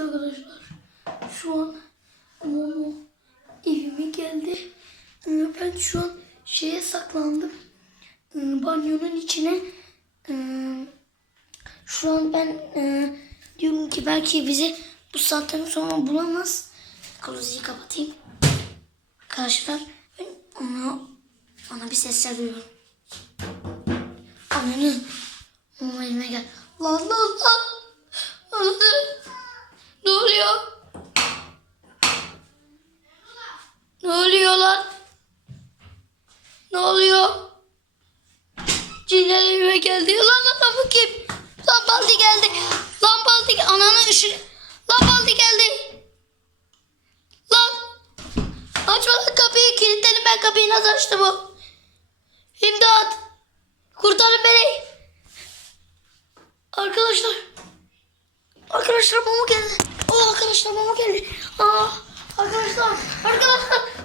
arkadaşlar. Şu an Momo evime geldi. Ee, Ben şu an şeye saklandım. Ee, Banyonun içine. Ee, Şu an ben e, diyorum ki belki bizi bu saatten sonra bulamaz. Klozeyi kapatayım. Arkadaşlar ben ona, ona bir sesler duyuyorum. Ananı. Momo evime gel. Lan lan lan. Ananı. Ne oluyor? Ne oluyor lan? Ne oluyor? Cinler evime geldi. Lan lan bu kim? Lan Baldi geldi. Lan Baldi ananın ışığı. Lan Baldi geldi. Lan. Açma lan kapıyı kilitledim ben kapıyı nasıl açtı bu? İmdat. Kurtarın beni. Arkadaşlar. Arkadaşlar Momo geldi. Oh arkadaşlar Momo geldi. Aa.